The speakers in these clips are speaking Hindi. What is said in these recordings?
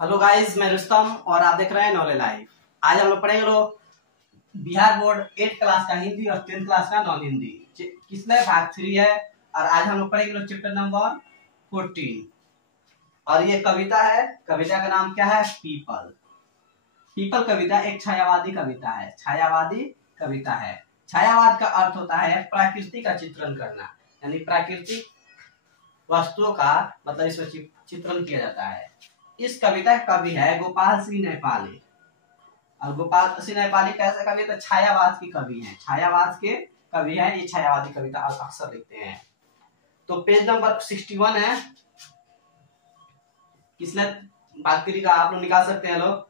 हेलो गाइस, मैं रुस्तम और आप देख रहे हैं नॉलेज लाइफ। आज हम लोग पढ़ेंगे बिहार बोर्ड 8 क्लास का हिंदी और 10th क्लास का नॉन हिंदी। किसने भाग 3 है और आज हम लोग पढ़ेंगे चैप्टर नंबर 14। और ये कविता है। कविता का नाम क्या है? पीपल। पीपल कविता एक छायावादी कविता है। छायावादी कविता है। छायावाद का अर्थ होता है प्रकृति का चित्रण करना, यानी प्राकृतिक वस्तुओं का मतलब इसमें चित्रण किया जाता है। इस कविता का कवि है गोपाल सिंह नेपाली। और गोपाल सिंह नेपाली कैसे कवि? तो छायावाद की कवि हैं। छायावाद के कवि हैं। ये छायावादी कविता अक्सर लिखते हैं। तो पेज नंबर 61 है। किसने बातगिरी का आप लोग निकाल सकते हैं लोग।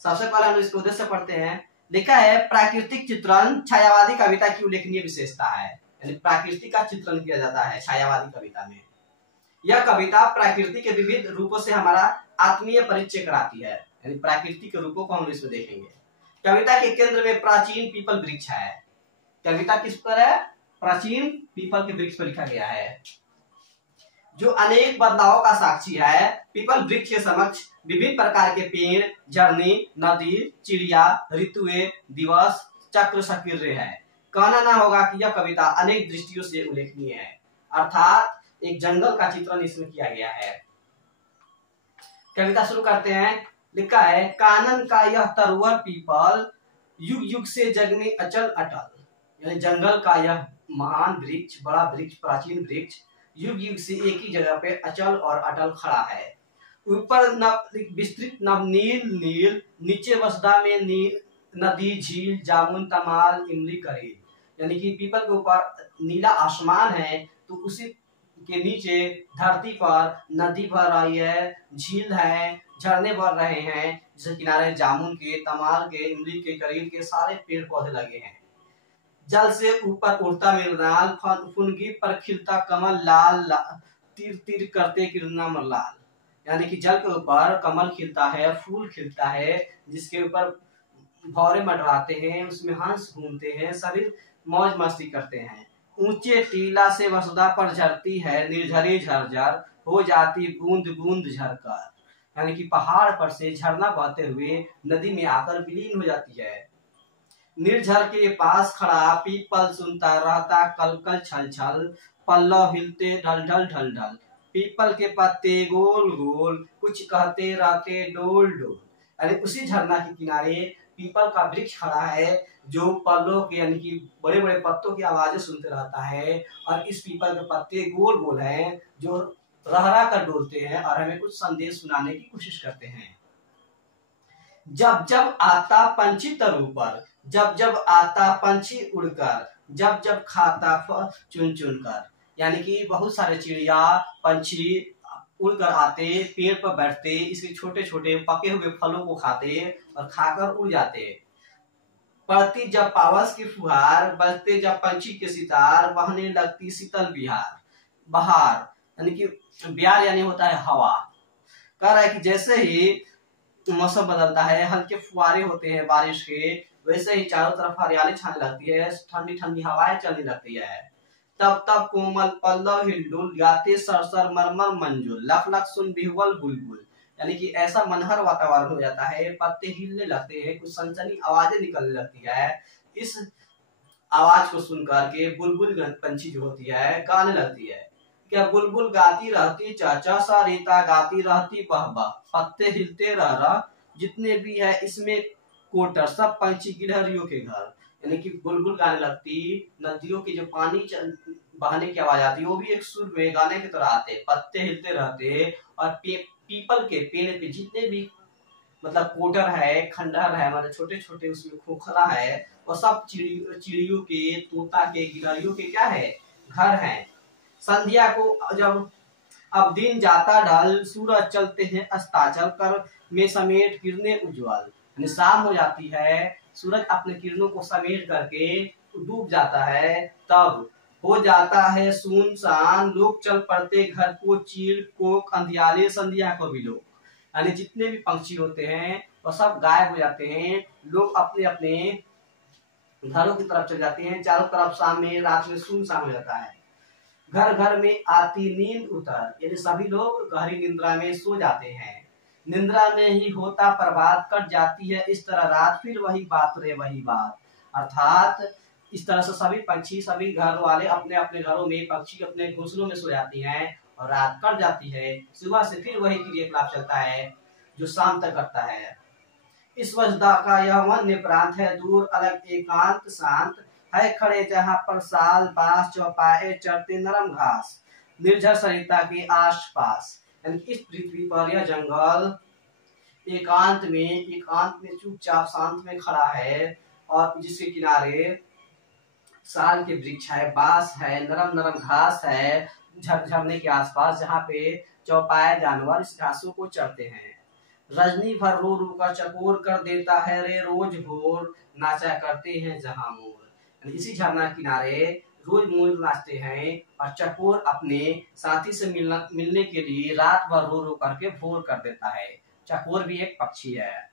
सबसे पहले हम इसको उद्देश्य पढ़ते हैं। लिखा है प्राकृतिक चित्रण छायावादी कविता की उल्लेखनीय विशेषता है, यानी प्रकृति का चित्रण किया जाता है छायावादी कविता में। यह कविता प्रकृति के विविध रूपों से हमारा आत्मीय परिचय कराती है, यानी प्रकृति के रूपों को हम इसमें देखेंगे। कविता के केंद्र में प्राचीन पीपल वृक्ष है। कविता किस पर है? प्राचीन पीपल के वृक्ष पर लिखा गया है, जो अनेक बदलावों का साक्षी है। पीपल वृक्ष के समक्ष विभिन्न प्रकार के पेड़, झरने, नदी, चिड़िया, ऋतुएं, दिवस, चक्र सक्रिय है। कहना ना होगा कि यह कविता अनेक दृष्टियों से उल्लेखनीय है, अर्थात एक जंगल का चित्रण इसमें किया गया है। कविता शुरू करते हैं। लिखा है कानन का यह तरवर पीपल युग युग से जग में अचल अटल, यानी जंगल का यह महान वृक्ष, बड़ा वृक्ष, प्राचीन वृक्ष युग युग से एक ही जगह पे अचल और अटल खड़ा है। ऊपर विस्तृत नवनील नील, नीचे वसदा में नदी, झील, जामुन, तमाल, इमली, करेल, यानी कि पीपल के ऊपर नीला आसमान है, तो उसी के नीचे धरती पर नदी बह रही है, झील है, झरने बह रहे हैं, जिसके किनारे जामुन के, तमाल के, इमली के, करील के सारे पेड़ पौधे लगे हैं। जल से ऊपर उड़ता मृणाल, फुनगी पर खिलता कमल लाल, तीर तीर करते किरणा लाल, यानी कि जल के ऊपर कमल खिलता है, फूल खिलता है, जिसके ऊपर भौरे मंडराते हैं, उसमें हंस घूमते हैं, सभी मौज मस्ती करते हैं। ऊंचे टीला से वसुधा पर झरती है, निर्झरी झरझर हो जाती बूंद बूंद झरकर, यानी कि पहाड़ पर से झरना बहते हुए नदी में आकर विलीन हो जाती है। निर्झर के पास खड़ा पीपल सुनता रहता कल कल छल छल, पल्लव हिलते ढल ढल ढल ढल, पीपल के पत्ते गोल गोल कुछ कहते रहते डोल डोल, यानी उसी झरना के किनारे पीपल का वृक्ष खड़ा है, जो पल्लों के यानी कि बड़े बड़े पत्तों की आवाजें सुनते रहता है। और इस पीपल के पत्ते गोल गोल हैं, जो रहरा कर डोलते हैं और हमें कुछ संदेश सुनाने की कोशिश करते हैं। जब जब आता पंछी तरु पर, जब जब आता पंछी उड़कर, जब जब खाता फल चुन चुन कर, यानी कि बहुत सारे चिड़िया पंछी उड़कर आते, पेड़ पर बैठते, इसके छोटे छोटे पके हुए फलों को खाते और खाकर उड़ जाते। पड़ती जब पावस की फुहार, बजते जब पंछी के सितार, बहने लगती शीतल बहार, यानी कि बिहार यानी होता है हवा। कह रहा है कि जैसे ही मौसम बदलता है, हल्के फुहारे होते हैं बारिश के, वैसे ही चारों तरफ हरियाली छाने लगती है, ठंडी ठंडी हवाएं चलने लगती है। तब तब कोमल पल्लव हिलडुल, गाते सरसर मरमर मंजुल, लख लख सुन बिहुवल बुलबुल, यानी कि ऐसा मनहर वातावरण हो जाता है, पत्ते हिलने लगते हैं, कुछ सनसनी आवाजें निकलने लगती है। इस आवाज को सुनकर के बुलबुल पंछी जो होती है गाने लगती है। क्या बुलबुल गाती रहती चाचा सा, रीता गाती रहती बह बह, पत्ते हिलते रह जितने भी है इसमें कोटर, सब पंछी गिलहरियों के घर, यानी कि बुलबुल गाने लगती, नदियों की जो पानी बहने की आवाज आती है वो भी एक सुर में गाने की तरह आते, पत्ते हिलते रहते। और पीपल के पेड़ पे जितने भी मतलब कोटर है, खंडहर है, मतलब छोटे छोटे उसमें खोखला है, वो सब चिड़ियों के, तोता के, गिलहरियों के क्या है? घर हैं। संध्या को जब अब दिन जाता ढल, सूरज चलते हैं अस्ताचल कर में समेट किरणें उज्ज्वल, शाम हो जाती है, सूरज अपने किरणों को समेट करके डूब जाता है, तब हो जाता है सुनसान, लोग चल पड़ते घर को चीड़ कोक अंधियारे संध्या को भी लोग, यानी जितने भी पंछी होते हैं वो सब गायब हो जाते हैं, लोग अपने अपने घरों की तरफ चले जाते हैं, चारों तरफ शाम में रात में सुनसान हो जाता है। घर घर में आती नींद उतर, यानी सभी लोग गहरी निद्रा में सो जाते हैं। निंद्रा में ही होता प्रभात, कट जाती है इस तरह रात, फिर वही बात रे वही बात। अर्थात इस तरह से सभी पक्षी, सभी घर वाले अपने अपने घरों में, पक्षी अपने घोंसलों में सो जाती हैं और रात कट जाती है, सुबह से फिर वही क्रियाकलाप चलता है जो शाम तक करता है। इस वजदा का यह वन्य प्रांत है, दूर अलग एकांत शांत है, खड़े जहाँ पर साल बास चौपाए चढ़ते नरम घास, निर्झर सरिता के आस पास। यानी इस पृथ्वी पर यह जंगल एकांत में चुपचाप शांत में खड़ा है, और जिसके किनारे साल के वृक्ष है, बांस है, नरम नरम घास है, झरने के आसपास, जहाँ पे चौपाए जानवर इस घासों को चरते हैं। रजनी भर रो रो कर चकोर कर देता है रे रोज भोर, नाचा करते हैं जहाँ मोर। इसी झरना किनारे रोज मोर नाचते हैं और चकोर अपने साथी से मिलने के लिए रात भर रो रो करके भोर कर देता है। चकोर भी एक पक्षी है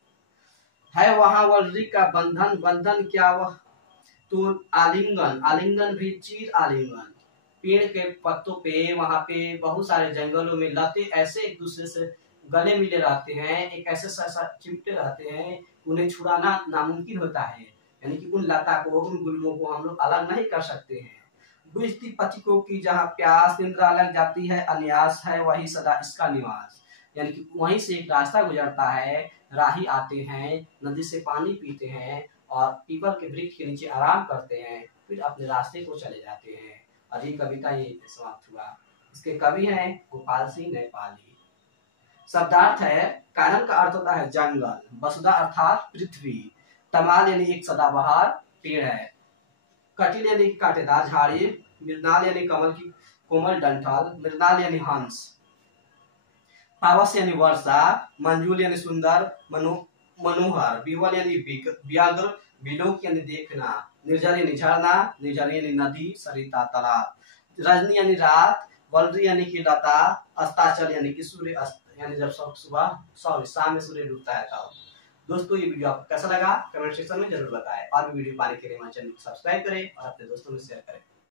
वहां वल्ली का बंधन, बंधन क्या वह तो आलिंगन, आलिंगन भी चीर आलिंगन। पेड़ के पत्तों पे, वहां पे बहुत सारे जंगलों में लते ऐसे एक दूसरे से गले मिले रहते हैं, एक ऐसे चिपटे रहते हैं, उन्हें छुड़ाना नामुमकिन होता है। यानी कि उन लता को, उन गुल्मों को हम लोग अलग नहीं कर सकते हैं। बुझती पथिकों की जहाँ प्यास, निंद्रा लग जाती है अन्यास, है वही सदा इसका निवास। यानी कि वहीं से एक रास्ता गुजरता है, राही आते हैं, नदी से पानी पीते हैं और पीपल के वृक्ष के नीचे आराम करते हैं, फिर अपने रास्ते को चले जाते हैं। और ये कविता ये समाप्त हुआ। इसके कवि हैं गोपाल सिंह नेपाली। शब्दार्थ है, कानन का अर्थ होता है जंगल, वसुधा अर्थात पृथ्वी, तमाल यानी एक सदाबहार पेड़ है, कटिल यानी कांटेदार झाड़ी, मृणाल यानी कमल की कोमल डंठल, मृणाल यानी हंस, पावस यानी वर्षा, मंजूल यानी सुंदर मनोहर, बीवल यानी व्याघ्र, बिलोक यानी देखना, निर्झर यानी झरना, निर्झर यानी नदी, सरिता तालाब, रजनी यानी रात, वल्री यानी कि लता, अस्ताचल यानी कि सूर्य अस्त, यानी जब शाम में सूर्य डूबता है तब। दोस्तों ये वीडियो आपको कैसा लगा कमेंट सेक्शन में जरूर बताएं, और भी वीडियो पाने के लिए हमारे चैनल को सब्सक्राइब करें और अपने दोस्तों में शेयर करें।